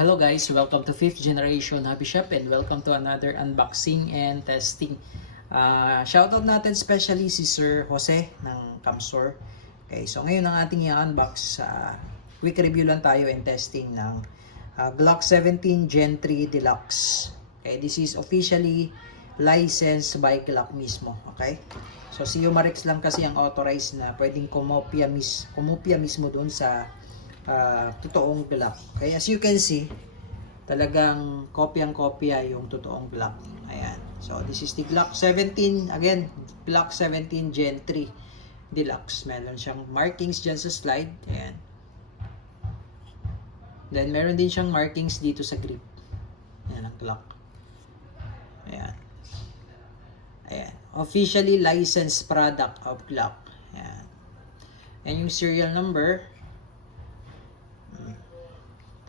Hello guys, welcome to 5th generation Happy Shop and welcome to another unboxing and testing. Shoutout natin especially si Sir Jose ng Camsor. Okay, so ngayon ang ating i-unbox, quick review lang tayo and testing ng Glock 17 Gen 3 Deluxe. Okay, this is officially licensed by Glock mismo. Okay, so si Umarex lang kasi ang authorized na pwedeng kumopya mismo dun sa totoong Glock. Okay, as you can see, talagang kopyang-kopya yung totoong Glock. Ayan. So, this is the Glock 17. Again, Glock 17 Gen 3 Deluxe. Meron siyang markings dyan sa slide. Ayan. Then, meron din siyang markings dito sa grip. Ayan ang Glock. Ayan. Ayan. Officially licensed product of Glock. Ayan. And yung serial number.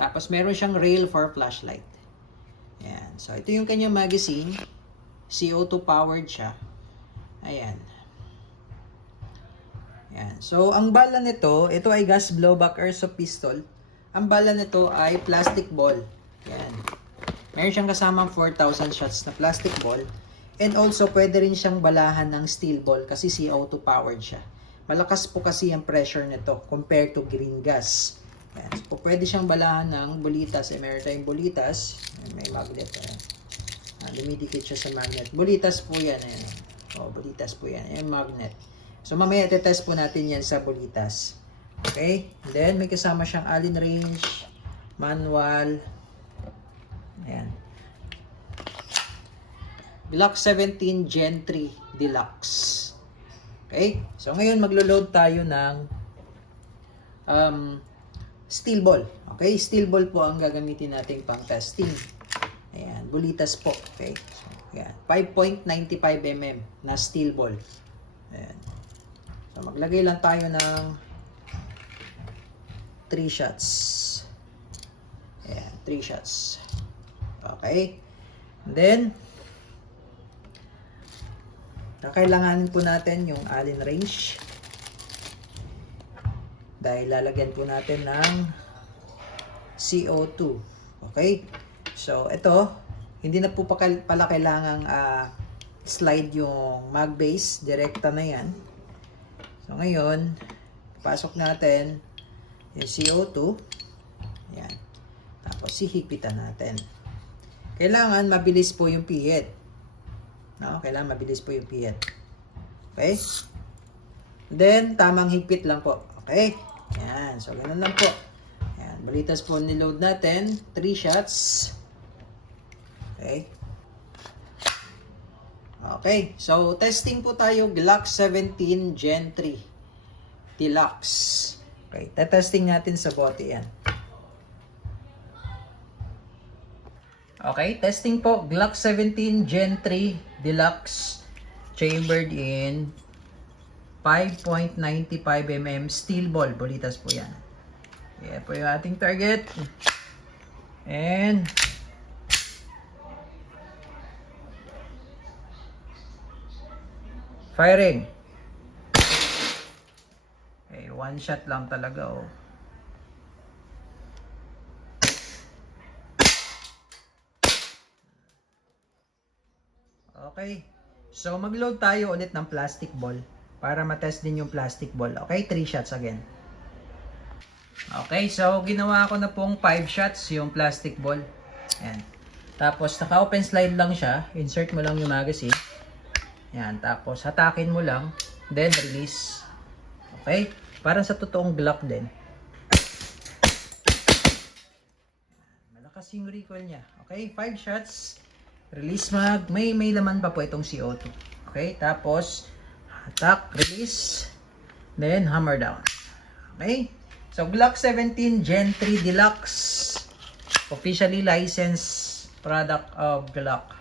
Tapos meron siyang rail for flashlight. Ayan. So ito yung kanyang magazine. CO2 powered siya. Ayan. Ayan. So ang bala nito, ito ay gas blowback airsoft pistol. Ang bala nito ay plastic ball. Ayan. Meron siyang kasamang 4,000 shots na plastic ball. And also pwede rin siyang balahan ng steel ball kasi CO2 powered siya. Malakas po kasi ang pressure nito compared to green gas. Ayan. So, pwede siyang balahan ng bulitas. Meron tayong bulitas. May magnet. Dumidikit siya sa magnet. Bulitas po yan. Ayan. Bulitas po yan. Ayan, magnet. So, mamaya test po natin yan sa bulitas. Okay? And then, may kasama siyang Allen range, manual. Ayan. Glock 17 Gen 3 Deluxe. Okay? So, ngayon maglo-load tayo ng steel ball. Okay? Steel ball po ang gagamitin natin pang testing. Ayan. Bulitas po. Okay? So, ayan. 5.95 mm na steel ball. Ayan. So, maglagay lang tayo ng 3 shots. Ayan. 3 shots. Okay? And then, kakailanganin po natin yung Allen range. Dahil lalagyan po natin ng CO2. Okay? So, ito, hindi na po pala kailangang slide yung mag base. Direkta na yan. So, ngayon, pasok natin yung CO2. Yan. Tapos, hihipitan natin. Kailangan mabilis po yung pihit. No? Kailangan mabilis po yung pihit. Okay? Then, tamang higpit lang po. Okay? Yan. So, ganun lang po. Yan. Balitas po niload natin. 3 shots. Okay. Okay. So, testing po tayo. Glock 17 Gen 3 Deluxe. Okay. Testing natin sa bote yan. Okay. Testing po. Glock 17 Gen 3 Deluxe. Chambered in 5.95 mm steel ball. Bulitas po yan. Yan po yung ating target. And firing. Okay, one shot lang talaga oh. Okay. So mag-load tayo ulit ng plastic ball para matest din yung plastic ball. Okay, 3 shots again. Okay, so ginawa ko na pong 5 shots yung plastic ball. Ayan. Tapos naka-open slide lang siya. Insert mo lang yung magazine. Ayan, tapos hatakin mo lang. Then release. Okay, parang sa totoong Glock din. Malakas yung recoil niya. Okay, 5 shots. Release mag. May laman pa po itong CO2. Okay, tapos attack, release, then hammer down. Okay? So, Glock 17 Gen 3 Deluxe. Officially licensed product of Glock.